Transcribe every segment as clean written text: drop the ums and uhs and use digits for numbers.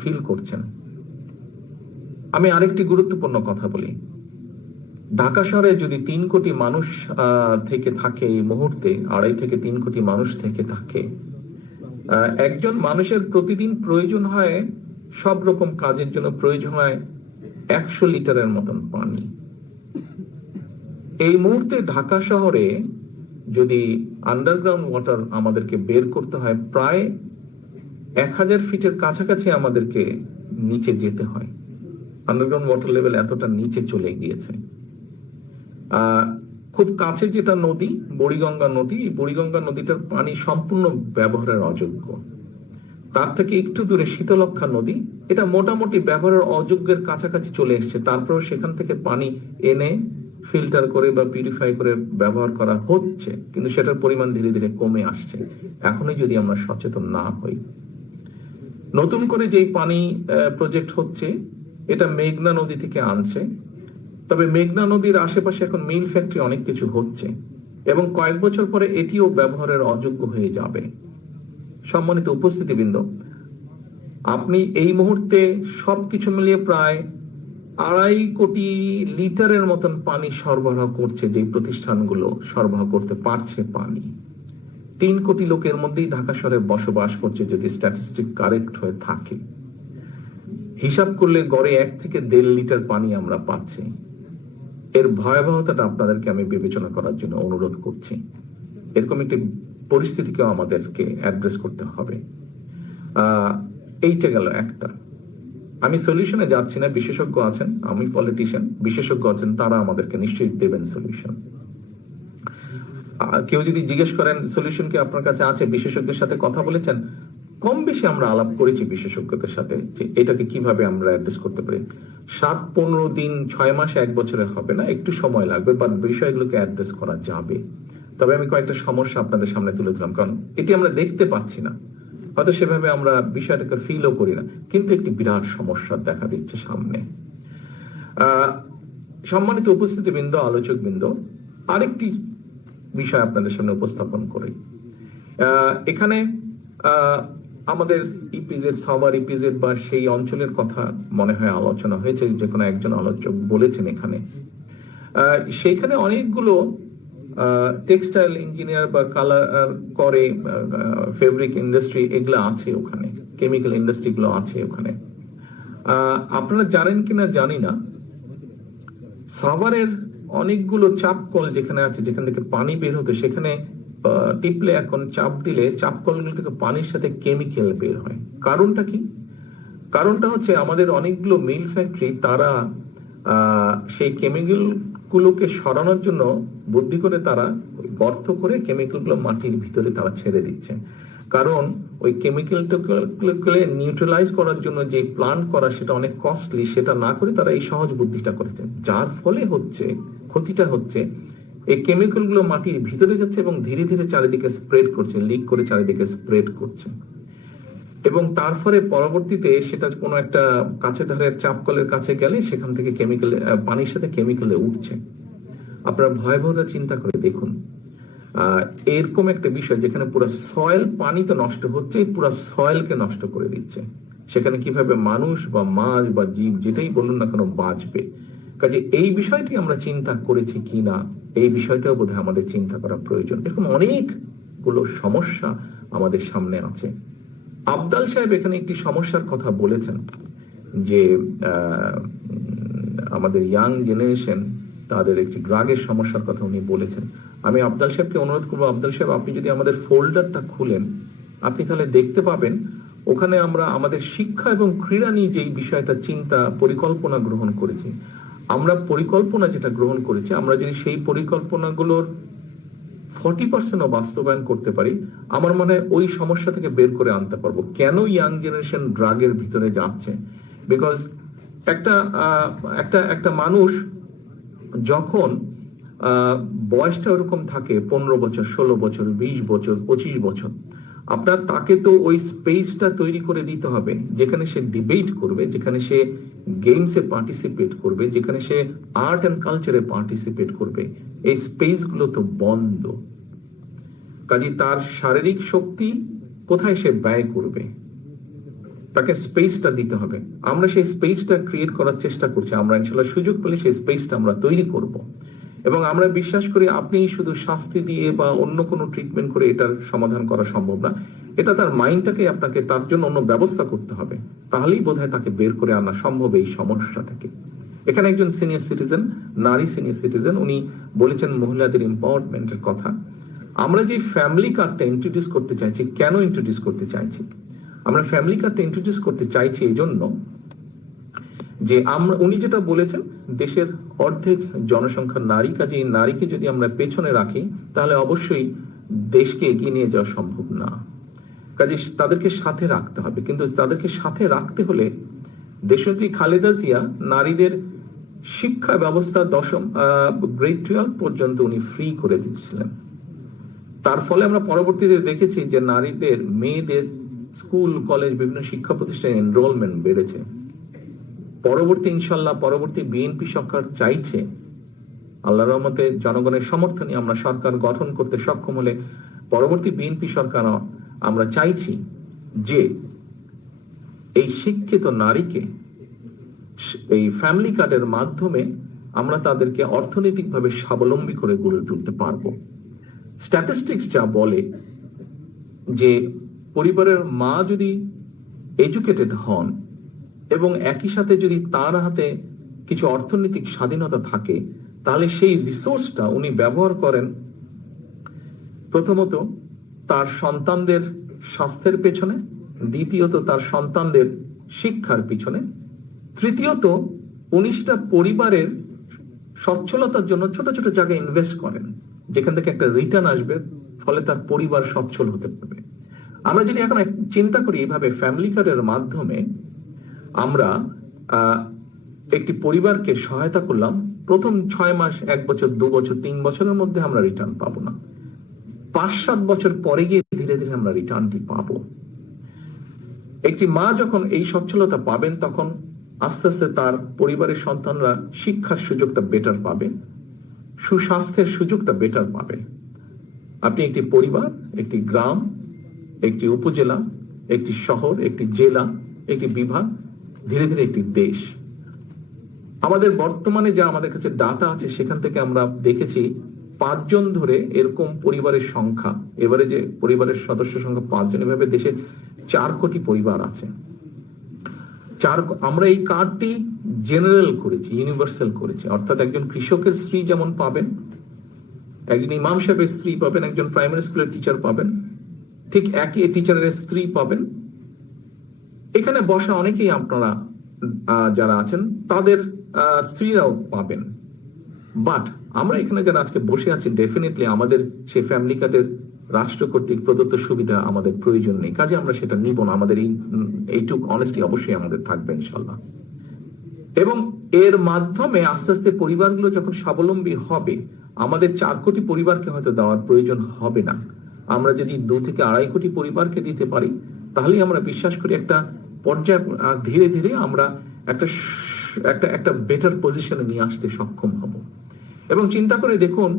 Feel করছেন। আমি আরেকটি গুরুত্বপূর্ণ কথা বলি। ঢাকা শহরে যদি 3 কোটি মানুষ থেকে থাকে, এই মুহূর্তে 2.5 থেকে 3 কোটি মানুষ থেকে থাকে, একজন মানুষের প্রতিদিন প্রয়োজন হয়, সব রকম কাজের জন্য প্রয়োজন হয় 100 লিটারের মতন পানি। এই মুহূর্তে ঢাকা শহরে যদি আন্ডারগ্রাউন্ড ওয়াটার আমাদেরকে বের করতে হয়, প্রায় 1000 ফিটের কাছাকাছি আমাদেরকে নিচে যেতে হয়। আন্ডারগ্রাউন্ড ওয়াটার লেভেল এতটা নিচে চলে গিয়েছে। খুব কাছে যেটা নদী, বুড়িগঙ্গা নদী, এই বুড়িগঙ্গা নদীটার পানি সম্পূর্ণ ব্যবহারের অযোগ্য। তার থেকে একটু দূরে শীতলক্ষা নদী, এটা মোটামুটি ব্যবহারের অযোগ্যের কাছাকাছি চলে এসছে। তারপরেও সেখান থেকে পানি এনে ফিল্টার করে বা পিউরিফাই করে ব্যবহার করা হচ্ছে, কিন্তু সেটার পরিমাণ ধীরে ধীরে কমে আসছে। এখনই যদি আমরা সচেতন না হই, নতুন করে যেই পানি প্রজেক্ট হচ্ছে, এটা মেঘনা নদী থেকে আনছে। তবে মেঘনা নদীর আশেপাশে এখন মিল ফ্যাক্টরি অনেক কিছু হচ্ছে এবং কয়েক বছর পরে এটিও ব্যবহারের অযোগ্য হয়ে যাবে। সম্মানিত উপস্থিতিবৃন্দ, আপনি এই মুহূর্তে সবকিছু মিলিয়ে প্রায় 2.5 কোটি লিটারের মতন পানি সরবরাহ করছে, যে প্রতিষ্ঠানগুলো সরবরাহ করতে পারছে পানি। 3 কোটি লোকের মধ্যেই ঢাকা শহরে বসবাস করছে, যদি স্ট্যাটিস্টিক কারেক্ট হয়ে থাকে। হিসাব করলে গড়ে 1 থেকে 1.5 লিটার পানি আমরা পাচ্ছি। এর ভয়াবহতাটা আপনাদেরকে আমি বিবেচনা করার জন্য অনুরোধ করছি। এরকম একটি পরিস্থিতিকেও আমাদেরকে অ্যাড্রেস করতে হবে। এইটা গেল একটা। আমি সলিউশনে যাচ্ছি না, বিশেষজ্ঞ আছেন, আমি পলিটিশিয়ান, বিশেষজ্ঞ আছেন, তারা আমাদেরকে নিশ্চয়ই দেবেন সলিউশন। কেউ যদি জিজ্ঞেস করেন সলিউশন কি আপনার কাছে আছে, বিশেষজ্ঞের সাথে কথা বলেছেন, কম বেশি আমরা আলাপ করেছি বিশেষজ্ঞদের সাথে যে এটাকে কিভাবে আমরা অ্যাড্রেস করতে পারি। 7-15 দিন, 6 মাস, 1 বছরে হবে না, একটু সময় লাগবে, বাট বিষয়গুলোকে অ্যাড্রেস করা যাবে। তবে আমি কয়েকটা সমস্যা আপনাদের সামনে তুলে ধরলাম, কারণ এটি আমরা দেখতে পাচ্ছি না, হয়তো সেভাবে আমরা বিষয়টাকে ফিলও করি না, কিন্তু একটি বিরাট সমস্যা দেখা দিচ্ছে সামনে। সম্মানিত উপস্থিতিবৃন্দ, আলোচকবৃন্দ, আরেকটি বিষয় আপনাদের সামনে উপস্থাপন করি। এখানে আমাদের ইপিজেড, সাভার ইপিজেড বা সেই অঞ্চলের কথা মনে হয় আলোচনা হয়েছে, যে কোনো একজন আলোচক বলেছেন এখানে। সেইখানে অনেকগুলো টেক্সটাইল ইঞ্জিনিয়ার বা কালার করে, ফেব্রিক ইন্ডাস্ট্রি, এগুলো আছে ওখানে, কেমিক্যাল ইন্ডাস্ট্রি গুলো আছে ওখানে। আপনারা জানেন কিনা জানি না, সাভারের অনেকগুলো চাপ কল যেখানে আছে, যেখান থেকে পানি বের হতো, সেখানে টিপলে, এখন চাপ দিলে চাপ কলগুলো থেকে পানির সাথে কেমিক্যাল বের হয়। কারণটা কি? কারণটা হচ্ছে আমাদের অনেকগুলো মিল ফ্যাক্টরি, তারা সেই কেমিক্যাল গুলোকে সরানোর জন্য বুদ্ধি করে তারা গর্ত করে কেমিক্যাল গুলো মাটির ভিতরে তারা ছেড়ে দিচ্ছে। কারণ ওই কেমিক্যালটাকে নিউট্রালাইজ করার জন্য যে প্লান্ট করা, সেটা অনেক কস্টলি, সেটা না করে তারা এই সহজ বুদ্ধিটা করেছে। যার ফলে হচ্ছে, ক্ষতিটা হচ্ছে, এই কেমিক্যাল গুলো মাটির ভিতরে যাচ্ছে এবং ধীরে ধীরে চারিদিকে স্প্রেড করছে, লিক করে চারিদিকে স্প্রেড করছে, এবং তার ফলে পরবর্তীতে সেটা কোনো একটা কাছে ধারের চাপকলের কাছে গেলে সেখান থেকে কেমিক্যাল, পানির সাথে কেমিক্যালে উঠছে। আপনারা ভয়াবহতা চিন্তা করে দেখুন, এরকম একটা বিষয় যেখানে পুরো সয়েল, পানি তো নষ্ট হচ্ছে, পুরো সয়েলকে নষ্ট করে দিচ্ছে। সেখানে কিভাবে মানুষ বা মাছ বা জীব, যেটাই বলুন না কেন, বাঁচবে? কাজে এই বিষয়টি আমরা চিন্তা করেছি কিনা, এই বিষয়টাও বোধহয় আমাদের চিন্তা করা প্রয়োজন। এরকম অনেকগুলো সমস্যা আমাদের সামনে আছে। আবদাল সাহেব এখানে একটি সমস্যার কথা বলেছেন, যে আমাদের ইয়াং জেনারেশন, তাদের একটি ড্রাগের সমস্যার কথা উনি বলেছেন। আমি আবদাল সাহেবকে অনুরোধ করবো, আবদাল সাহেব, আপনি যদি আমাদের ফোল্ডারটা খুলেন, আপনি তাহলে দেখতে পাবেন ওখানে আমরা আমাদের শিক্ষা এবং ক্রীড়া নিয়ে যে বিষয়টা চিন্তা পরিকল্পনা গ্রহণ করেছি। আমরা পরিকল্পনা যেটা গ্রহণ করেছি, আমরা যদি সেই পরিকল্পনাগুলোর 40% বাস্তবায়ন করতে পারি, আমার মনে হয় ওই সমস্যা থেকে বের করে আনতে পারবো। কেন ইয়াং জেনারেশন ড্রাগের ভিতরে যাচ্ছে? বিকজ একটা মানুষ যখন বয়সটা ওরকম থাকে, 15 বছর, 16 বছর, 20 বছর, 25 বছর, আপনার তাকে তো ওই স্পেসটা তৈরি করে দিতে হবে যেখানে সে ডিবেট করবে, যেখানে সে গেমসে পার্টিসিপেট করবে, যেখানে সে আর্ট এন্ড কালচারে পার্টিসিপেট করবে। এই স্পেস গুলো তো বন্ধ। কাজে তার শারীরিক শক্তি কোথায় সে ব্যয় করবে? তাকে স্পেসটা দিতে হবে। আমরা সেই স্পেসটা ক্রিয়েট করার চেষ্টা করছি। আমরা ইনশাল্লাহ সুযোগ পেলে সেই স্পেসটা আমরা তৈরি করব। এবং আমরা বিশ্বাস করি আপনি শুধু শাস্তি দিয়ে বা অন্য কোনো ট্রিটমেন্ট করে এটার সমাধান করা সম্ভব না। এটা তার মাইন্ডটাকে আপনাকে তার জন্য অন্য ব্যবস্থা করতে হবে, তাহলেই বোধহয় তাকে বের করে আনা সম্ভব এই সমস্যা থেকে। এখানে একজন সিনিয়র সিটিজেন, নারী সিনিয়র সিটিজেন, উনি বলেছেন মহিলাদের এম্পাওয়ারমেন্টের কথা। আমরা যে ফ্যামিলি কার্ডটা ইন্ট্রোডিউস করতে চাইছি, কেন ইন্ট্রোডিউস করতে চাইছি? আমরা ফ্যামিলি কার্ডটা ইন্ট্রোডিউস করতে চাইছি এই জন্য যে উনি যেটা বলেছেন, দেশের অর্ধেক জনসংখ্যা নারী, কাজে নারীকে যদি আমরা পেছনে রাখি তাহলে অবশ্যই দেশকে এগিয়ে নিয়ে যাওয়া সম্ভব না। কাজে তাদেরকে সাথে রাখতে হবে, কিন্তু তাদেরকে সাথে রাখতে হলে দেশনেত্রী খালেদা জিয়া নারীদের শিক্ষা ব্যবস্থা গ্রেড 12 পর্যন্ত উনি ফ্রি করে দিয়েছিলেন। তার ফলে আমরা পরবর্তীতে দেখেছি যে নারীদের, মেয়েদের স্কুল কলেজ বিভিন্ন শিক্ষা প্রতিষ্ঠানে এনরোলমেন্ট বেড়েছে। পরবর্তী বিএনপি সরকার চাইছে, আল্লাহর রহমতে জনগণের সমর্থনে আমরা সরকার গঠন করতে সক্ষম হলে পরবর্তী বিএনপি সরকার আমরা চাইছি যে এই শিক্ষিত নারীকে এই ফ্যামিলি কার্ডের মাধ্যমে আমরা তাদেরকে অর্থনৈতিকভাবে স্বাবলম্বী করে গড়ে তুলতে পারবো। স্ট্যাটিস্টিক্স যা বলে যে পরিবারের মা যদি এডুকেটেড হন এবং একই সাথে যদি তার হাতে কিছু অর্থনৈতিক স্বাধীনতা থাকে, তাহলে সেই রিসোর্সটা উনি ব্যবহার করেন প্রথমত তার সন্তানদের স্বাস্থ্যের পেছনে, দ্বিতীয়ত তার সন্তানদের শিক্ষার পিছনে, তৃতীয়ত উনি সেটা পরিবারের সচ্ছলতার জন্য ছোট ছোট জায়গায় ইনভেস্ট করেন, যেখান থেকে একটা রিটার্ন আসবে, ফলে তার পরিবার সচ্ছল হতে পারবে। আমরা যদি এখন চিন্তা করি এইভাবে ফ্যামিলি কার্ডের মাধ্যমে আমরা একটি পরিবারকে সহায়তা করলাম, প্রথম 6 মাস, 1 বছর, 2 বছর, 3 বছরের মধ্যে আমরা রিটার্ন পাবো না, 5-7 বছর পরে গিয়ে ধীরে ধীরে আমরা রিটার্নটি পাবো। একটি মা যখন এই সচ্ছলতা পাবেন, তখন আস্তে আস্তে তার পরিবারের সন্তানরা শিক্ষার সুযোগটা বেটার পাবে, সুস্বাস্থ্যের সুযোগটা বেটার পাবে। আপনি একটি পরিবার, একটি গ্রাম, একটি উপজেলা, একটি শহর, একটি জেলা, একটি বিভাগ, ধীরে ধীরে একটি দেশ। আমাদের বর্তমানে যা আমাদের কাছে ডাটা আছে, সেখান থেকে আমরা দেখেছি 5 জন ধরে এরকম পরিবারের সংখ্যা, এবারে যে পরিবারের সদস্য সংখ্যা 5 জন, এভাবে দেশে 4 কোটি পরিবার আছে। আমরা এই কার্ডটি জেনারেল করেছি, ইউনিভার্সাল করেছি, অর্থাৎ একজন কৃষকের স্ত্রী যেমন পাবেন, একজন ইমাম সাহেবের স্ত্রী পাবেন, একজন প্রাইমারি স্কুলের টিচার পাবেন, ঠিক একই টিচারের স্ত্রী পাবেন। এখানে বসা অনেকেই আপনারা যারা আছেন তাদের স্ত্রীরাও পাবেন। বাট আমরা এখানে যারা আজকে বসে আছি, ডেফিনেটলি আমাদের সেই ফ্যামিলি কার্ডের রাষ্ট্র কর্তৃক প্রদত্ত সুবিধা আমাদের প্রয়োজন নেই, কাজে আমরা সেটা নিব না। আমাদের এইটুক অনেস্টি অবশ্যই আমাদের থাকবে ইনশাল্লাহ। এবং এর মাধ্যমে আস্তে আস্তে পরিবারগুলো যখন স্বাবলম্বী হবে, আমাদের 4 কোটি পরিবারকে হয়তো দেওয়ার প্রয়োজন হবে না। আমরা যদি 2 থেকে 2.5 কোটি পরিবারকে দিতে পারি, তাহলেই আমরা বিশ্বাস করি একটা পর্যায়ে ধীরে ধীরে আমরা একটা বেটার পজিশনে নিয়ে আসতে সক্ষম হব। এবং চিন্তা করে দেখুন,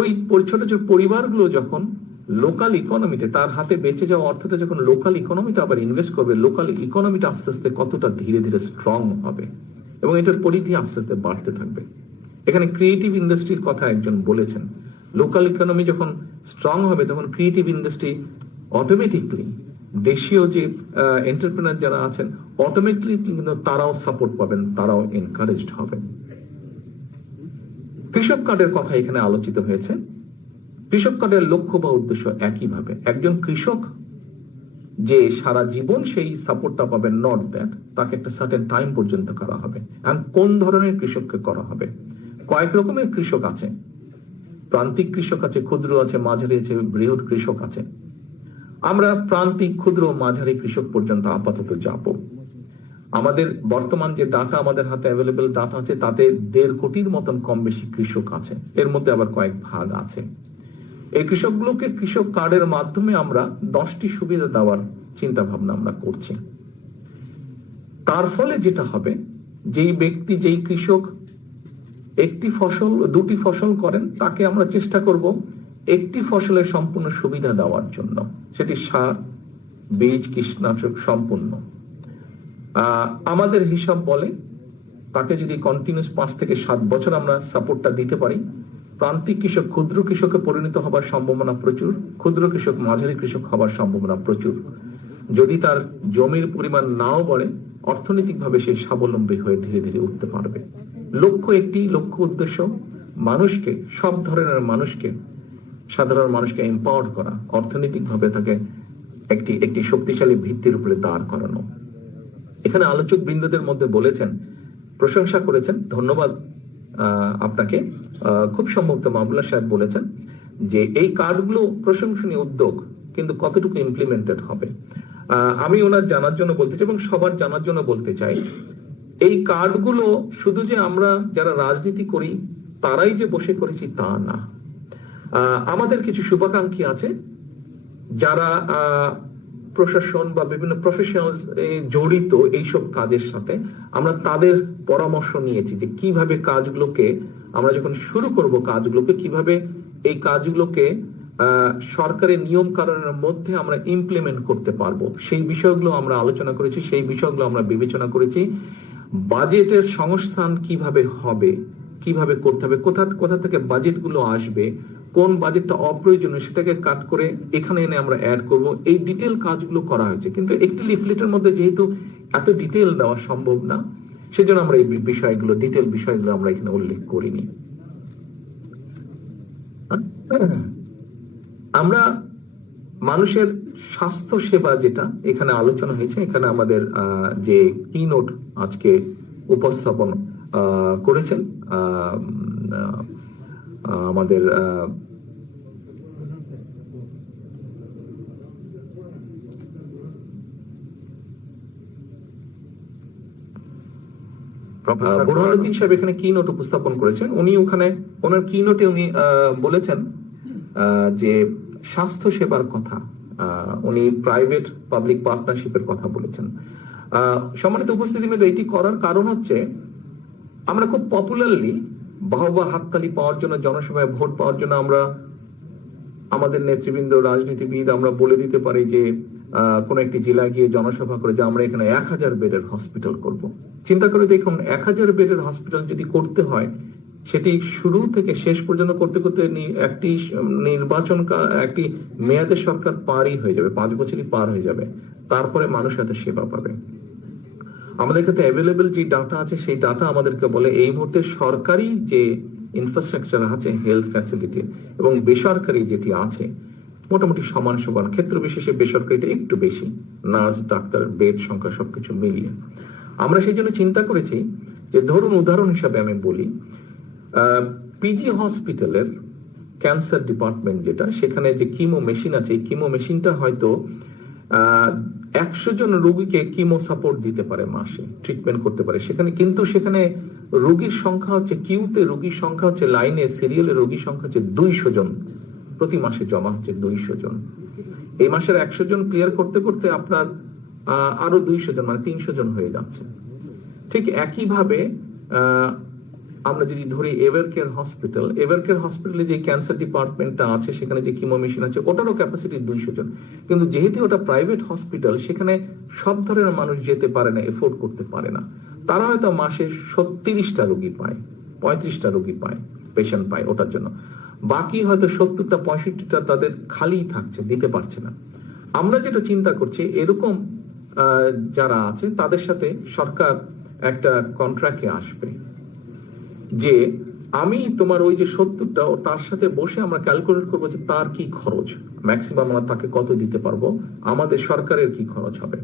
ওই ছোট ছোট পরিবারগুলো যখন লোকাল ইকোনমিতে, তার হাতে বেঁচে যাওয়া অর্থটা যখন লোকাল ইকোনমিতে আবার ইনভেস্ট করবে, লোকাল ইকোনমিটা আস্তে আস্তে কতটা ধীরে ধীরে স্ট্রং হবে এবং এটার পরিধি আস্তে আস্তে বাড়তে থাকবে। এখানে ক্রিয়েটিভ ইন্ডাস্ট্রির কথা একজন বলেছেন। লোকাল ইকোনমি যখন স্ট্রং হবে, তখন ক্রিয়েটিভ ইন্ডাস্ট্রি অটোমেটিকলি, দেশীয় যে এন্টারপ্রেনার যারা আছেন, অটোমেটিকলি কিন্তু তারাও সাপোর্ট পাবেন, তারাও এনকারেজড হবেন। কৃষক কার্ডের কথা এখানে আলোচিত হয়েছে। কৃষক কার্ডের লক্ষ্য বা উদ্দেশ্য একইভাবে। একজন কৃষক যে সারা জীবন সেই সাপোর্টটা পাবেন, নট দ্যাট তাকে একটা সার্টেন টাইম পর্যন্ত করা হবে। এখন কোন ধরনের কৃষককে করা হবে? কয়েক রকমের কৃষক আছে। প্রান্তিক কৃষক আছে, ক্ষুদ্র আছে, মাঝারি আছে, বৃহৎ কৃষক আছে। আমরা প্রান্তিক, ক্ষুদ্র, মাঝারি কৃষক পর্যন্ত আপাতত যাব। আমাদের বর্তমান যে ডাটা আমাদের হাতে অ্যাভেলেবল ডাটা আছে, তাতে 1.5 কোটির মতন কম বেশি কৃষক আছে। এর মধ্যে আবার কয়েক ভাগ আছে। এই কৃষকগুলোকে কৃষক কার্ডের মাধ্যমে আমরা 10টি সুবিধা দেওয়ার চিন্তা ভাবনা আমরা করছি। তার ফলে যেটা হবে, যেই ব্যক্তি, যেই কৃষক একটি ফসল, 2টি ফসল করেন, তাকে আমরা চেষ্টা করব একটি ফসলের সম্পূর্ণ সুবিধা দেওয়ার জন্য। সেটি সার, বীজ, কীটনাশক সম্পূর্ণ। আমাদের হিসাব বলে তাকে যদি কন্টিনিউস 5 থেকে 7 বছর আমরা সাপোর্টটা দিতে পারি, প্রান্তিক কৃষক ক্ষুদ্র কৃষকে পরিণত হবার সম্ভাবনা প্রচুর, ক্ষুদ্র কৃষক মাঝারি কৃষক হবার সম্ভাবনা প্রচুর। যদি তার জমির পরিমাণ নাও বাড়ে, অর্থনৈতিকভাবে সে স্বাবলম্বী হয়ে ধীরে ধীরে উঠতে পারবে। লক্ষ্য উদ্দেশ্য মানুষকে, সব ধরনের মানুষকে, সাধারণ মানুষকে এম্পাওয়ার করা, অর্থনৈতিকভাবে তাকে একটি শক্তিশালী ভিত্তির উপরে দাঁড় করানো। এখানে আলোচক বৃন্দদের মধ্যে বলেছেন, প্রশংসা করেছেন, ধন্যবাদ আপনাকে। খুব সম্ভবত মাহবুবুল্লাহ সাহেব বলেছেন যে এই কার্ডগুলো প্রশংসনীয় উদ্যোগ, কিন্তু কতটুকু ইমপ্লিমেন্টেড হবে। আমি ওনার জানার জন্য বলতে চাই এবং সবার জানার জন্য বলতে চাই, এই কার্ডগুলো শুধু যে আমরা যারা রাজনীতি করি তারাই যে বসে করেছি তা না। আমাদের কিছু শুভাকাঙ্ক্ষী আছে যারা প্রশাসন বা বিভিন্ন প্রফেশনালস জড়িত এইসব কাজের সাথে। আমরা তাদের পরামর্শ নিয়েছি যে কিভাবে কাজগুলোকে আমরা যখন শুরু করব, কাজগুলোকে কিভাবে এই কাজগুলোকে সরকারের নিয়ম কানুনের মধ্যে আমরা ইমপ্লিমেন্ট করতে পারবো, সেই বিষয়গুলো আমরা আলোচনা করেছি, সেই বিষয়গুলো আমরা বিবেচনা করেছি। বাজেটের সংস্থান কিভাবে হবে, কিভাবে করতে হবে, কোথা থেকে বাজেটগুলো আসবে, কোন বাজেটটা অপ্রয়োজনীয় সেটাকে কাট করে এখানে এনে আমরা অ্যাড করব, এই ডিটেল কাজগুলো করা হয়েছে। কিন্তু একটি লিফলেটের মধ্যে যেহেতু এত ডিটেল দেওয়া সম্ভব না, সেজন্য আমরা এই বিষয়গুলো, ডিটেল বিষয়গুলো আমরা এখানে উল্লেখ করিনি। আমরা মানুষের স্বাস্থ্য সেবা যেটা এখানে আলোচনা হয়েছে, এখানে আমাদের যে কিনোট আজকে উপস্থাপন করেছেন আমাদের বুরহানুদ্দিন সাহেব এখানে কিনোট উপস্থাপন করেছেন। উনি ওখানে ওনার কিনোটে উনি বলেছেন যে স্বাস্থ্য সেবার কথা, উনি প্রাইভেট পাবলিক পার্টনারশিপের কথা বলেছেন। সম্মানিত উপস্থিতি, এটি করার কারণ হচ্ছে আমরা খুব পপুলারলি বাহবা হাততালি পাওয়ার জন্য, জনসভায় ভোট পাওয়ার জন্য আমরা আমাদের নেতৃবৃন্দ, রাজনীতিবিদ আমরা বলে দিতে পারি যে কোন একটি জেলায় গিয়ে জনসভা করে যে আমরা এখানে 1000 বেডের হসপিটাল করব। চিন্তা করে দেখুন, 1000 বেডের হসপিটাল যদি করতে হয়, সেটি শুরু থেকে শেষ পর্যন্ত করতে করতে একটি নির্বাচন, একটি মেয়াদের সরকার পারই হয়ে যাবে, 5 বছরই পার হয়ে যাবে, তারপরে মানুষ এত সেবা পাবে। আমাদের কাছে অ্যাভেলেবল যে ডাটা আছে, সেই ডাটা আমাদেরকে বলে এই মুহূর্তে সরকারি যে ইনফ্রাস্ট্রাকচার আছে, হেলথ ফ্যাসিলিটি, এবং বেসরকারি যেটি আছে, মোটামুটি সমান সমান, ক্ষেত্র বিশেষে বেসরকারিটা একটু বেশি, নার্স, ডাক্তার, বেড সংখ্যা সবকিছু মিলিয়ে। আমরা সেই জন্য চিন্তা করেছি যে ধরুন, উদাহরণ হিসাবে আমি বলি, পিজি হসপিটালের ক্যান্সার ডিপার্টমেন্ট যেটা, সেখানে যে কিমো মেশিন আছে, এই কিমো মেশিনটা হয়তো 100 জন রোগীকে কিমো সাপোর্ট দিতে পারে, মাসে ট্রিটমেন্ট করতে পারে সেখানে। কিন্তু সেখানে রোগীর সংখ্যা হচ্ছে, কিউতে রোগীর সংখ্যা হচ্ছে, লাইনে সিরিয়ালে রোগীর সংখ্যা হচ্ছে 200 জন, প্রতি মাসে জমা হচ্ছে 200 জন। এই মাসের 100 জন ক্লিয়ার করতে করতে আপনার আরো 200 জন, মানে 300 জন হয়ে যাচ্ছে। ঠিক একইভাবে আমরা যদি ধরি এভারকেয়ার হসপিটালে যে ক্যান্সার ডিপার্টমেন্টটা আছে, সেখানে যে কিমো মেশিন আছে, ওটারও ক্যাপাসিটি 200 জন। কিন্তু যেহেতু ওটা প্রাইভেট হসপিটাল, সেখানে সব ধরনের মানুষ যেতে পারে না, এফোর্ড করতে পারে না। তারা হয়তো মাসে 36টা রোগী পায়, 35টা রোগী পায়, পেশেন্ট পায় ওটার জন্য। বাকি হয়তো 70টা 65টা তাদের খালি থাকছে, দিতে পারছে না। আমরা যেটা চিন্তা করছি, এরকম যারা আছে তাদের সাথে সরকার একটা কন্ট্রাক্টে আসবে যে আমি তোমার ওই যে 70টা, তার সাথে বসে আমরা ক্যালকুলেট করবো যে তার কি খরচ, ম্যাক্সিমাম আমরা তাকে কত দিতে পারবো, আমাদের সরকারের কি খরচ হবে।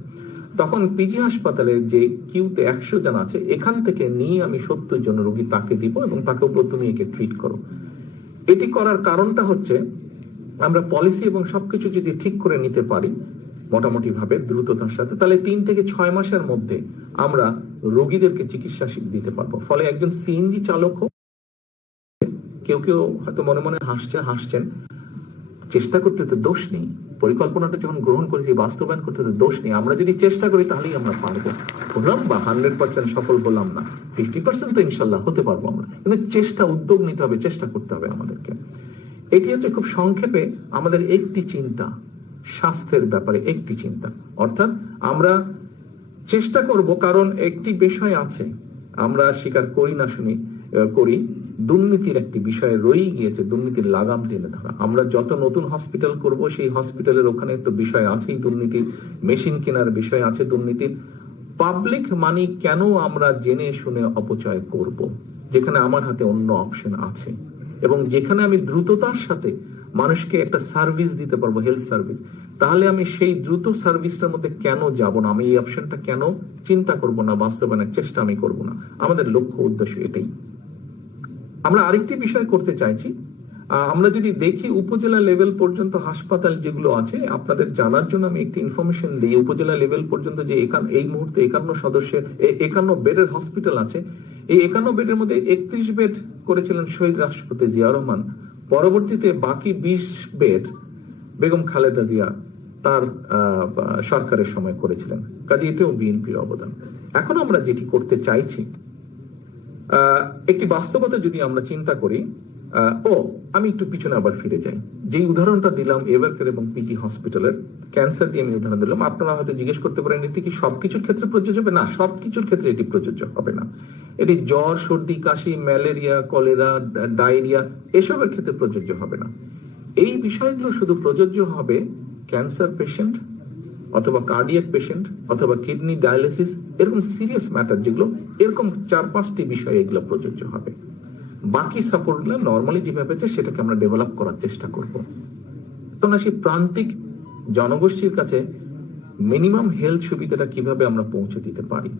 তখন পিজি হাসপাতালের যে কিউতে 100 জন আছে, এখান থেকে নিয়ে আমি 70 জন রোগী তাকে দিব এবং তাকে বলবো তুমি একে ট্রিট করো। এটি করার কারণটা হচ্ছে আমরা পলিসি এবং সবকিছু যদি ঠিক করে নিতে পারি মোটামুটি ভাবে দ্রুততার সাথে, তাহলে 3 থেকে 6 মাসের মধ্যে আমরা রোগীদেরকে চিকিৎসা দিতে পারবো। ফলে একজন সিএনজি চালক হোক, কেউ হয়তো মনে মনে হাসছেন, চেষ্টা করতে তো দোষ নেই, পরিকল্পনাটা যখন গ্রহণ করেছি, বাস্তবায়ন করতে তো দোষ নেই। আমরা যদি চেষ্টা করি তাহলেই আমরা পারবো। বললাম বা 100% সফল বললাম না, 50% তো ইনশাল্লাহ হতে পারবো আমরা, কিন্তু চেষ্টা, উদ্যোগ নিতে হবে, চেষ্টা করতে হবে আমাদেরকে। এটি হচ্ছে খুব সংক্ষেপে আমাদের একটি চিন্তা, স্বাস্থ্যের ব্যাপারে একটি চিন্তা। অর্থাৎ আমরা চেষ্টা করব, কারণ একটি বিষয় আছে আমরা স্বীকার করি না শুনি করি, দুর্নীতির একটি বিষয় রয়েই গিয়েছে, দুর্নীতির লাগাম টেনে ধরা। আমরা যত নতুন হসপিটাল করব সেই হসপিটালের ওখানে তো বিষয় আছেই দুর্নীতি, মেশিন কেনার বিষয় আছে দুর্নীতি। পাবলিক মানি কেন আমরা জেনে শুনে অপচয় করব, যেখানে আমার হাতে অন্য অপশন আছে এবং যেখানে আমি দ্রুততার সাথে মানুষকে একটা সার্ভিস দিতে পারবো, হেলথ সার্ভিস, তাহলে আমি সেই দ্রুত সার্ভিসটার মধ্যে কেন যাব না? আমি এই অপশনটা কেন চিন্তা করব না, বাস্তবায়নের চেষ্টা আমি করব না? আমাদের লক্ষ্য উদ্দেশ্য এটাই। আমরা আরেকটি বিষয় করতে চাইছি, আমরা যদি দেখি উপজেলা লেভেল পর্যন্ত হাসপাতাল যেগুলো আছে, আপনাদের জানার জন্য আমি একটি ইনফরমেশন দিই। উপজেলা লেভেল পর্যন্ত যে এই মুহূর্তে 51 সদস্যের 51 বেডের হসপিটাল আছে, এই 51 বেডের মধ্যে 31 বেড করেছিলেন শহীদ রাষ্ট্রপতি জিয়া রহমান। পরবর্তীতে বাকি 20 বেড বেগম খালেদা জিয়া তার সরকারের সময় করেছিলেন। কাজে এটাও বিএনপির অবদান। এখন আমরা যেটি করতে চাইছি, একটি বাস্তবতা যদি আমরা চিন্তা করি, আমি একটু পিছনে আবার ফিরে যাই। যে উদাহরণটা দিলাম এভারকেয়ার এবং পিটি হসপিটালের, ক্যান্সার দিয়ে আমি উদাহরণ দিলাম। আপনারা হয়তো জিজ্ঞেস করতে পারেন এটি কি সবকিছুর ক্ষেত্রে প্রযোজ্য হবে? না, সবকিছুর ক্ষেত্রে এটি প্রযোজ্য হবে না। এটি জ্বর, সর্দি, কাশি, ম্যালেরিয়া, কলেরা, ডায়রিয়া এসবের ক্ষেত্রে প্রযোজ্য হবে না। এই বিষয়গুলো শুধু প্রযোজ্য হবে ক্যান্সার পেশেন্ট অথবা কার্ডিয়াক পেশেন্ট অথবা কিডনি ডায়ালিসিস, এরকম সিরিয়াস ম্যাটার যেগুলো, এরকম 4-5টি বিষয় এগুলো প্রযোজ্য হবে। বাকি সাপোর্টগুলো নর্মালি যেভাবে আছে সেটাকে আমরা ডেভেলপ করার চেষ্টা করব। তখন আসি প্রান্তিক জনগোষ্ঠীর কাছে মিনিমাম হেলথ সুবিধাটা কিভাবে আমরা পৌঁছে দিতে পারি।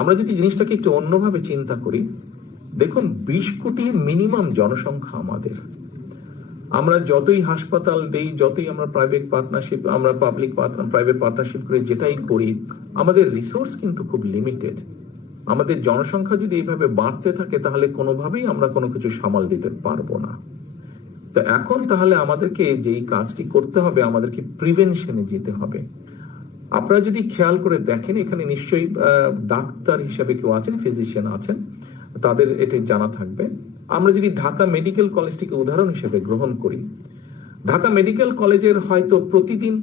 আমরা যদি জিনিসটাকে একটু অন্যভাবে চিন্তা করি, দেখুন 20 কোটি মিনিমাম জনসংখ্যা আমাদের। আমরা যতই হাসপাতাল দেই, যতই আমরা প্রাইভেট পার্টনারশিপ, আমরা পাবলিক প্রাইভেট পার্টনারশিপ করে যেটাই করি, আমাদের রিসোর্স কিন্তু খুব লিমিটেড। আমাদের জনসংখ্যা যদি এইভাবে বাড়তে থাকে তাহলে কোনোভাবেই আমরা কোনো কিছু সামাল দিতে পারবো না। তো এখন তাহলে আমাদেরকে যেই কাজটি করতে হবে, আমাদেরকে প্রিভেনশনে যেতে হবে। আপনারা যদি খেয়াল করে দেখেন, এখানে নিশ্চয়ই ডাক্তার হিসেবে কেউ আছেন, ফিজিশিয়ান আছেন, তাদের এটি জানা থাকবে। আমরা যদি ঢাকা মেডিকেল কলেজটিকে উদাহরণ হিসেবে গ্রহণ করি, ঢাকা মেডিকেল কলেজের হয়তো প্রতিদিন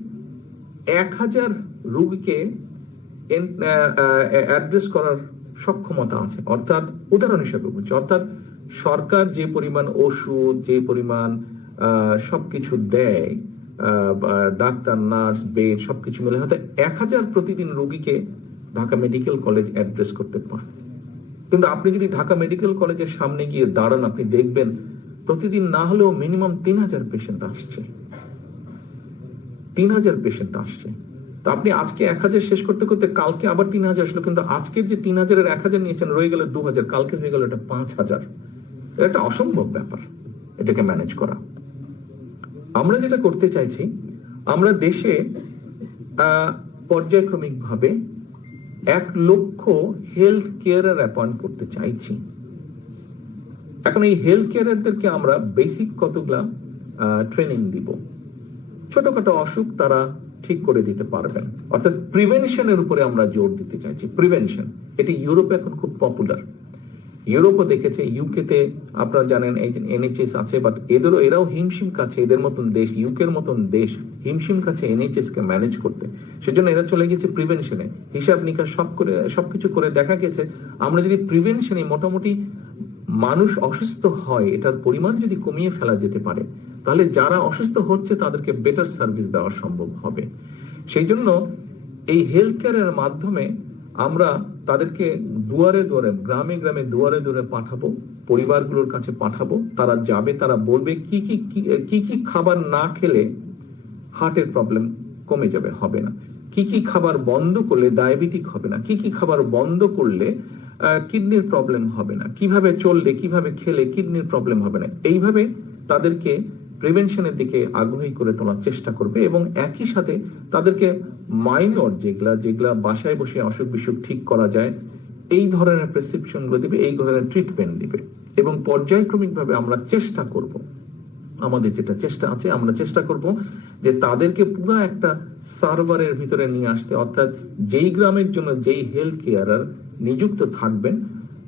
1000 রোগীকে অ্যাড্রেস করার সক্ষমতা আছে। অর্থাৎ উদাহরণ হিসেবে বলছি, অর্থাৎ সরকার যে পরিমাণ ওষুধ, যে পরিমাণ সবকিছু দেয়, ডাক্তার, নার্স, বেড সবকিছু মিলে হয়তো 1000 প্রতিদিন রোগীকে ঢাকা মেডিকেল কলেজ অ্যাড্রেস করতে পারে। কিন্তু আপনি যদি ঢাকা মেডিকেল কলেজের সামনে গিয়ে দাঁড়ান, আপনি দেখবেন প্রতিদিন না হলেও মিনিমাম 3000 পেশেন্ট আসছে। 3000 পেশেন্ট আসছে। তো আপনি আজকে 1000 শেষ করতে করতে কালকে আবার 3000 আসলো, কিন্তু আজকের যে 3000-এর 1000 নিয়েছেন রয়ে গেল 2000, কালকে হয়ে গেল এটা 5000। এটা একটা অসম্ভব ব্যাপার এটাকে ম্যানেজ করা। আমরা যেটা করতে চাইছি, আমরা দেশে পর্যায়ক্রমিক ভাবে 1 লক্ষ হেলথ কেয়ারার অ্যাপয়েন্ট করতে চাইছি। এখন এই হেলথ কেয়ারারদেরকে আমরা বেসিক কতগুলা ট্রেনিং দিব। ছোটখাটো অসুখ তারা ঠিক করে দিতে পারবেন, অর্থাৎ প্রিভেনশনের উপরে আমরা জোর দিতে চাইছি। প্রিভেনশন, এটি ইউরোপে এখন খুব পপুলার। ইউরোপও দেখেছে, ইউকেতে আপনারা জানেন এই এনএইচএস আছে, বাট এরাও হিমশিম কাছে, এদের মতন দেশ, ইউকের মতন দেশ হিমশিম কাছে এনএইচএস কে ম্যানেজ করতে। সেজন্য এরা চলে গেছে প্রিভেনশনে। হিসাব নিকাশ সবকিছু করে দেখা গেছে, আমরা যদি প্রিভেনশনে মোটামুটি মানুষ অসুস্থ হয় এটার পরিমাণ যদি কমিয়ে ফেলা যেতে পারে, তাহলে যারা অসুস্থ হচ্ছে তাদেরকে বেটার সার্ভিস দেওয়া সম্ভব হবে। সেই জন্য এই হেলথ কেয়ারের মাধ্যমে আমরা তাদেরকে দুয়ারে দুয়ারে, গ্রামে গ্রামে দুয়ারে দুয়ারে পাঠাবো, পরিবারগুলোর কাছে পাঠাবো। তারা যাবে, তারা বলবে কি কি খাবার না খেলে হার্টের প্রবলেম কমে যাবে, হবে না, কি কি খাবার বন্ধ করলে ডায়াবেটিক হবে না, কি কি খাবার বন্ধ করলে কিডনির প্রবলেম হবে না, কিভাবে চললে, কিভাবে খেলে কিডনির প্রবলেম হবে না। এইভাবে তাদেরকে প্রিভেনশনের দিকে আগ্রহী করে তোলার চেষ্টা করবে এবং একই সাথে তাদেরকে মাইনর যেগুলা বাসায় বসে অসুখ বিসুখ ঠিক করা যায়, এই ধরনের প্রেসক্রিপশন গুলো দিবে, এই ধরনের ট্রিটমেন্ট দিবে। এবং পর্যায়ক্রমিক ভাবে আমরা চেষ্টা করব, আমাদের যেটা চেষ্টা আছে, আমরা চেষ্টা করব যে তাদেরকে পুরো একটা সার্ভারের ভিতরে নিয়ে আসতে। অর্থাৎ যেই গ্রামের জন্য যেই হেলথ কেয়ারার নিযুক্ত থাকবেন,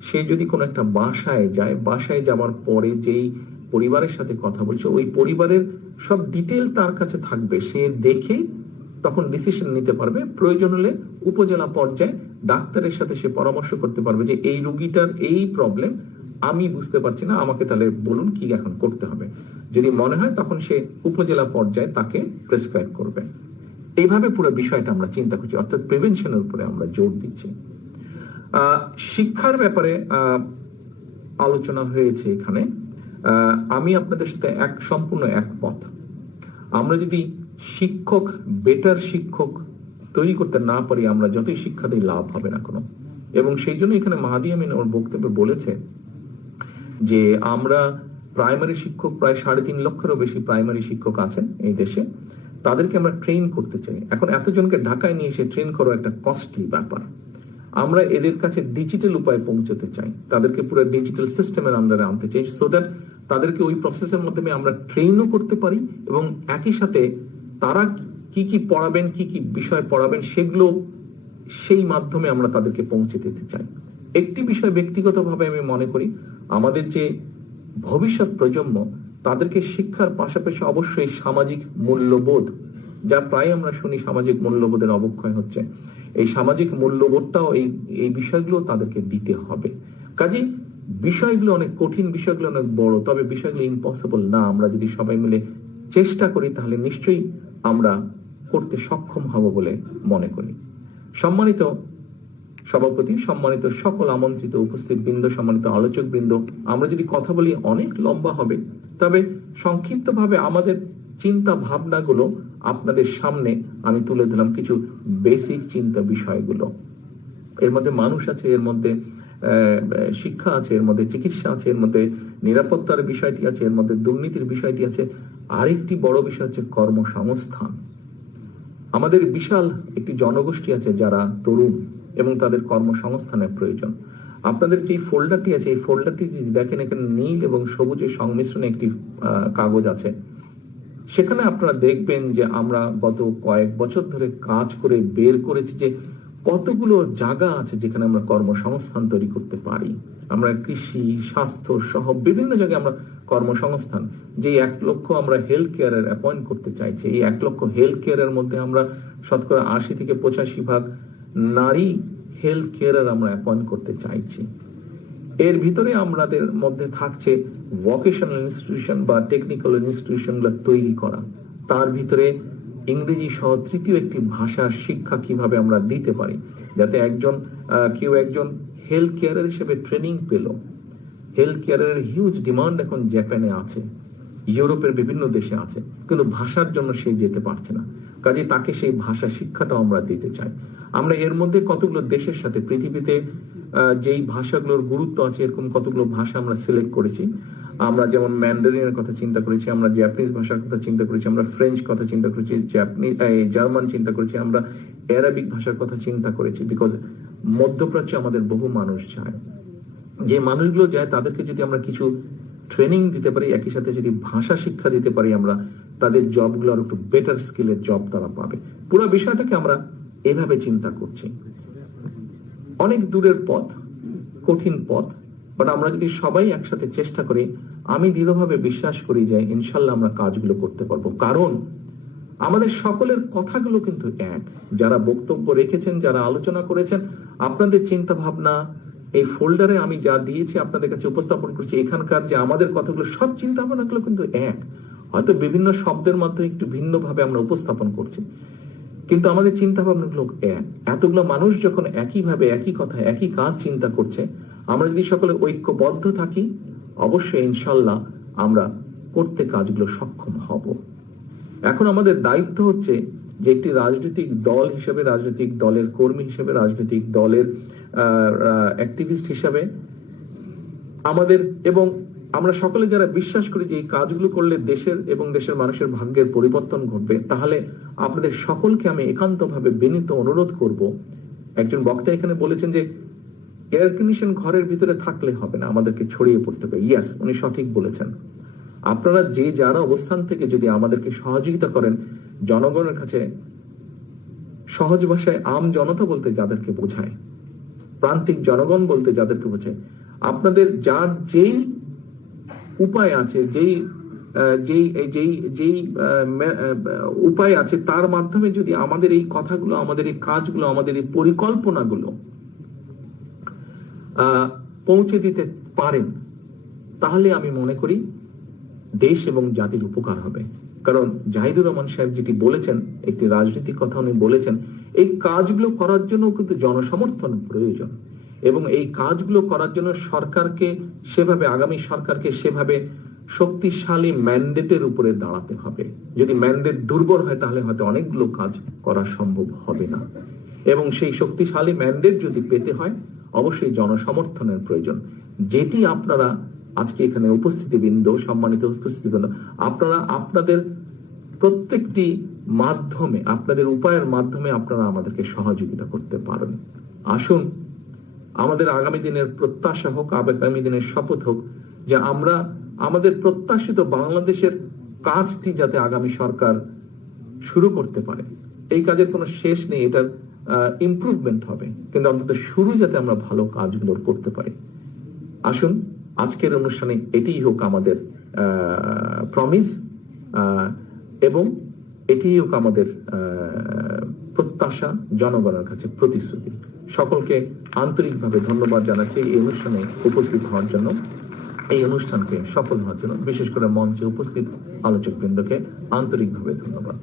সে যদি কোনো একটা বাসায় যায়, বাসায় যাওয়ার পরে যেই পরিবারের সাথে কথা বলছে, ওই পরিবারের সব ডিটেল তার কাছে থাকবে। সে দেখে তখন ডিসিশন নিতে পারবে, প্রয়োজন হলে উপজেলা পর্যায়ে ডাক্তারের সাথে সে পরামর্শ করতে পারবে যে এই রোগীটার এই প্রবলেম, আমি বুঝতে পারছি না, আমাকে তাহলে বলুন কি এখন করতে হবে। যদি মনে হয় তখন সে উপজেলা পর্যায়ে তাকে প্রেসক্রাইব করবে। এইভাবে পুরো বিষয়টা আমরা চিন্তা করছি, অর্থাৎ প্রিভেনশনের উপরে আমরা জোর দিচ্ছি। শিক্ষার ব্যাপারে আলোচনা হয়েছে এখানে। আমি আপনাদের সাথে সম্পূর্ণ একমত। আমরা যদি শিক্ষক, বেটার শিক্ষক তৈরি করতে না পারি, আমরা যতই শিক্ষা দিই লাভ হবে না কোনো। এবং সেই জন্য এখানে মাহাদি আমিন ওর বক্তব্যে বলেছে যে আমরা প্রাইমারি শিক্ষক, প্রায় 3.5 লক্ষেরও বেশি প্রাইমারি শিক্ষক আছেন এই দেশে, তাদেরকে আমরা ট্রেন করতে চাই। এখন এতজনকে ঢাকায় নিয়ে এসে ট্রেন করা একটা কস্টলি ব্যাপার। আমরা এদের কাছে ডিজিটাল উপায়ে পৌঁছতে চাই, তাদেরকে পুরো ডিজিটাল সিস্টেমের আন্ডারে আনতে চাই, সো দ্যাট তাদেরকে ওই প্রসেসের মাধ্যমে আমরা ট্রেনও করতে পারি এবং একই সাথে তারা কি কি পড়াবেন, কি কি বিষয় পড়াবেন, সেগুলো সেই মাধ্যমে আমরা তাদেরকে পৌঁছে দিতে চাই। একটি বিষয় ব্যক্তিগতভাবে আমি মনে করি, আমাদের যে ভবিষ্যৎ প্রজন্ম, তাদেরকে শিক্ষার পাশাপাশি অবশ্যই সামাজিক মূল্যবোধ, যা প্রায় আমরা শুনি সামাজিক মূল্যবোধের অবক্ষয় হচ্ছে, এই সামাজিক মূল্যবোধটাও এই বিষয়গুলো তাদেরকে দিতে হবে। কাজেই বিষয়গুলো অনেক কঠিন, বিষয়গুলো অনেক বড়, তবে বিষয়গুলো ইম্পসিবল না। আমরা যদি সবাই মিলে চেষ্টা করি তাহলে নিশ্চয়ই আমরা করতে সক্ষম হব বলে মনে করি। সম্মানিত সভাপতি, সম্মানিত সকল আমন্ত্রিত উপস্থিত বৃন্দ, সম্মানিত আলোচক বৃন্দ, আমরা যদি কথা বলি অনেক লম্বা হবে, তবে সংক্ষিপ্তভাবে আমাদের চিন্তা ভাবনাগুলো আপনাদের সামনে আমি তুলে দিলাম, কিছু বেসিক চিন্তা বিষয়গুলো। এর মধ্যে মানুষ আছে, এর মধ্যে শিক্ষা আছে, এর মধ্যে চিকিৎসা আছে, এর মধ্যে নিরাপত্তার বিষয়টি আছে, এর মধ্যে দুর্নীতির বিষয়টি আছে, আরেকটি বড় বিষয় হচ্ছে কর্মসংস্থান। আমাদের বিশাল একটি জনগোষ্ঠী আছে যারা তরুণ এবং তাদের কর্মসংস্থানের প্রয়োজন। আপনাদের যে ফোল্ডারটি আছে, এই ফোল্ডারটি যদি দেখেন, এখানে নীল এবং সবুজের সংমিশ্রণে একটি কাগজ আছে। সেখানে আপনারা দেখবেন যে আমরা গত কয়েক বছর ধরে কাজ করে বের করেছি যে কতগুলো জায়গা আছে যেখানে আমরা কর্মসংস্থান তৈরি করতে পারি। আমরা কৃষি, স্বাস্থ্য সহ বিভিন্ন জায়গায় আমরা কর্মসংস্থান, যে 1 লক্ষ আমরা হেলথ কেয়ারের অ্যাপয়েন্ট করতে চাইছি, এই 1 লক্ষ হেলথ কেয়ারের মধ্যে আমরা শতকরা 80 থেকে 85% নারী হেলথ কেয়ারার আমরা অ্যাপয়েন্ট করতে চাইছি। এর ভিতরে আমাদের মধ্যে থাকছে ভোকেশনাল ইনস্টিটিউশন বা টেকনিক্যাল ইনস্টিটিউশনগুলো তৈরি করা, তার ভিতরে ইংরেজি সহ তৃতীয় একটি ভাষার শিক্ষা কিভাবে আমরা দিতে পারি, যাতে কেউ একজন হেলথ কেয়ারের হিসেবে ট্রেনিং পেল। হেলথ কেয়ারের হিউজ ডিমান্ড এখন জাপানে আছে, ইউরোপের বিভিন্ন দেশে আছে, কিন্তু ভাষার জন্য সে যেতে পারছে না। কাজে তাকে সেই ভাষা শিক্ষাটাও আমরা দিতে চাই। আমরা এর মধ্যে কতগুলো দেশের সাথে, পৃথিবীতে যেই ভাষাগুলোর গুরুত্ব আছে এরকম কতগুলো ভাষা আমরা সিলেক্ট করেছি। আমরা যেমন ম্যান্ডারিনের কথা চিন্তা করেছি, আমরা জাপানিজ ভাষার কথা চিন্তা করেছি, আমরা ফ্রেঞ্চ কথা চিন্তা করেছি, জার্মান চিন্তা করেছি, আমরা অ্যারাবিক ভাষার কথা চিন্তা করেছি। বিকজ মধ্যপ্রাচ্যে আমাদের বহু মানুষ যায়, যে মানুষগুলো যায় তাদেরকে যদি আমরা কিছু ট্রেনিং দিতে পারি, একই সাথে যদি ভাষা শিক্ষা দিতে পারি, আমরা তাদের জবগুলো আর একটু বেটার স্কিলের জব তারা পাবে। পুরো বিষয়টাকে আমরা এভাবে চিন্তা করছি। অনেক দূরের পথ, কঠিন পথ, বাট আমরা যদি সবাই একসাথে চেষ্টা করি, আমি দৃঢ়ভাবে বিশ্বাস করি যে ইনশাল্লাহ আমরা কাজগুলো করতে পারবো। কারণ আমাদের সকলের কথাগুলো কিন্তু এক। যারা বক্তব্য রেখেছেন, যারা আলোচনা করেছেন, আপনাদের চিন্তা ভাবনা এই ফোল্ডারে আমি যা দিয়েছি আপনাদের কাছে উপস্থাপন করছি, এখানকার যে আমাদের কথাগুলো, সব চিন্তা ভাবনাগুলো কিন্তু এক। হয়তো বিভিন্ন শব্দের মাধ্যমে একটু ভিন্নভাবে আমরা উপস্থাপন করছি, কিন্তু আমাদের চিন্তা ভাবনাগুলো এক। এতগুলো মানুষ যখন একইভাবে একই কথা, একই কাজ চিন্তা করছে, আমরা যদি সকলে ঐক্যবদ্ধ থাকি, অবশ্যই ইনশাল্লাহ আমরা করতে কাজগুলো সক্ষম হব। এখন আমাদের দায়িত্ব হচ্ছে যে একটি রাজনৈতিক দল হিসেবে, রাজনৈতিক দলের কর্মী হিসেবে, রাজনৈতিক দলের অ্যাক্টিভিস্ট হিসেবে আমাদের, এবং আমরা সকলে যারা বিশ্বাস করি যে এই কাজগুলো করলে দেশের এবং দেশের মানুষের ভাগ্যের পরিবর্তন ঘটবে, তাহলে আপনাদের সকলকে আমি একান্তভাবে বিনীত অনুরোধ করব। একজন বক্তা এখানে বলেছেন যে এয়ার কন্ডিশন ঘরের ভিতরে থাকলে হবে না, আমাদেরকে ছড়িয়ে পড়তে হবে। ইয়াস, উনি সঠিক বলেছেন। আপনারা যে যারা অবস্থান থেকে যদি আমাদেরকে সহযোগিতা করেন, জনগণের কাছে সহজ ভাষায় আম জনতা বলতে যাদেরকে বোঝায়, প্রান্তিক জনগণ বলতে যাদেরকে বোঝায়, আপনাদের যার যেই উপায় আছে, যেই উপায় আছে, তার মাধ্যমে যদি আমাদের এই কথাগুলো, আমাদের এই কাজগুলো, আমাদের এই পরিকল্পনাগুলো পৌঁছে দিতে পারেন, তাহলে আমি মনে করি দেশ এবং জাতির উপকার হবে। কারণ জাহিদুর রহমান সাহেব যেটি বলেছেন, একটি রাজনৈতিক কথা উনি বলেছেন, এই কাজগুলো করার জন্য কিন্তু জনসমর্থন প্রয়োজন, এবং এই কাজগুলো করার জন্য সরকারকে সেভাবে, আগামী সরকারকে সেভাবে শক্তিশালী ম্যান্ডেটের উপরে দাঁড়াতে হবে। যদি ম্যান্ডেট দুর্বল হয় তাহলে হয়তো অনেকগুলো কাজ করা সম্ভব হবে না, এবং সেই শক্তিশালী ম্যান্ডেট যদি পেতে হয় অবশ্যই জনসমর্থনের প্রয়োজন, যেটি আপনারা আজকে এখানে উপস্থিতিবৃন্দ, সম্মানিত উপস্থিতিবৃন্দ, আপনারা আপনাদের প্রত্যেকটি মাধ্যমে, আপনাদের উপায়ের মাধ্যমে আপনারা আমাদেরকে সহযোগিতা করতে পারেন। আসুন, আমাদের আগামী দিনের প্রত্যাশা হোক, আগামী দিনের শপথ হোক যে আমরা আমাদের প্রত্যাশিত বাংলাদেশের কাজটি যাতে আগামী সরকার শুরু করতে পারে। এই কাজের কোনো শেষ নেই, এটার ইমপ্রুভমেন্ট হবে, কিন্তু অন্তত শুরু যাতে আমরা ভালো কাজগুলো করতে পারি। আসুন, আজকের অনুষ্ঠানে এটিই হোক আমাদের প্রমিস, এবং এটিই হোক আমাদের প্রত্যাশা, জনগণের কাছে প্রতিশ্রুতি। সকলকে আন্তরিকভাবে ধন্যবাদ জানাচ্ছি এই অনুষ্ঠানে উপস্থিত হওয়ার জন্য, এই অনুষ্ঠানকে সফল হওয়ার জন্য। বিশেষ করে মঞ্চে উপস্থিত আলোচকবৃন্দকে আন্তরিকভাবে ধন্যবাদ।